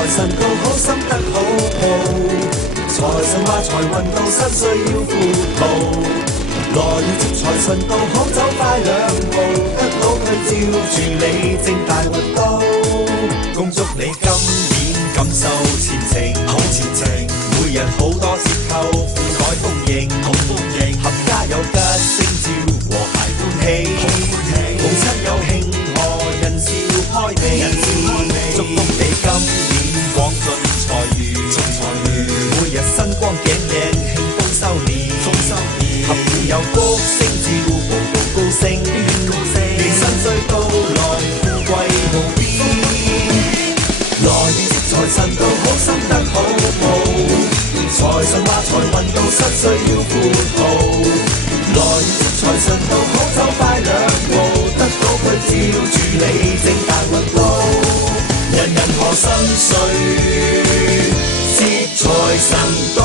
財神到好心得好報。財神話財運到身需要富豪，來日接財神到好走快兩步，得到佢照住你正大運到。恭祝你今年感受前程好前程，每日好多折扣，富袋豐盈好豐盈，合家有吉星照，和諧歡喜，母親有慶賀，人笑開眉，祝福你今年廣進財源，每日身光頸靚，慶豐收年，合富有福星照，步步高升，你身雖到來，富貴無邊。來年接財神到好心得好報，財神話財運到失需要富豪。來年接財神到好走快兩步，得到佢照住你正大運到。人人賀新歲，接財神到。